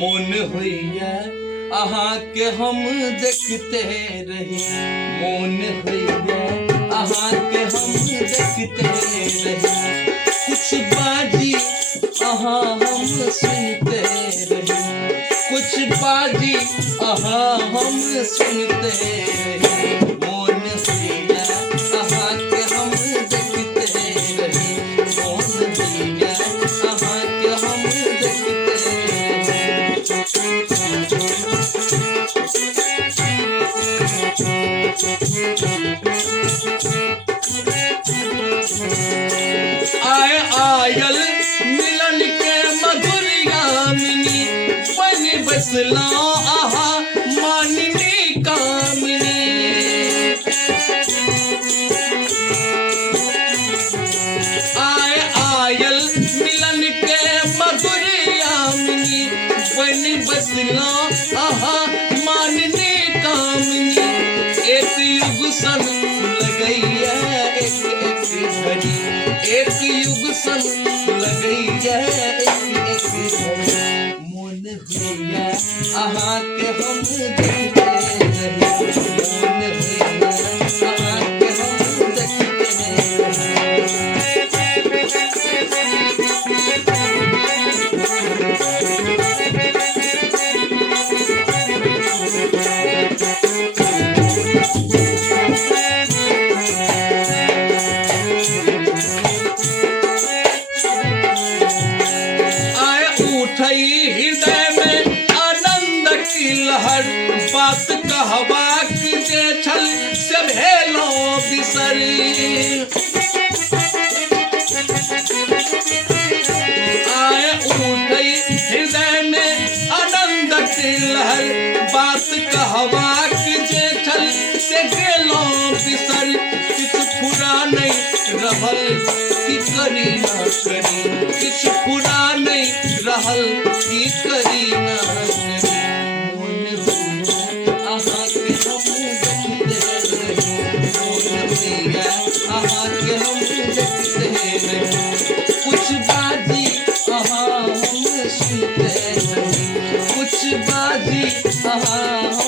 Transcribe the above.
मोन होइया अहाँ के हम देखते रही, मोन होइया अहाँ के हम देखते रही। कुछ बाजी अहाँ हम सुनते रही, कुछ बाजी अहाँ हम सुनते रही। मोन होइया अहाँ के हम देखते रही, मोन होइया अहाँ के हम देखते आए आयल मिलन के मधुरियामिनी, बनी बसला आहा मानिनी कामिनी। आए आयल मिलन के मधुरियामिनी, बनी बसला आहा मानिनी कामिनी। एक युग सन लगैया एक एक घड़ी, एक युग सन लगैया एक एक घड़ी। मोन होइया अहाँ के हम देखते रही, मोन होइया अहाँ के हम देखते हृदय में आनंद की लहर, बात कहवा की जे छल से भेलो बिसरी। आए उठई हृदय में आनंद की लहर, बात कहवा की जे छल से गेलो बिसरी। किछ फुरा नहीं रहल की करी ना करी, किछ फुरा नहीं रहल की करी ना करी। मोन होइया अहाँ के हम देखते रही, मोन होइया अहाँ के हम देखते रही। कुछ बाजी अहाँ हम सुनते रही, कुछ बाजी अहाँ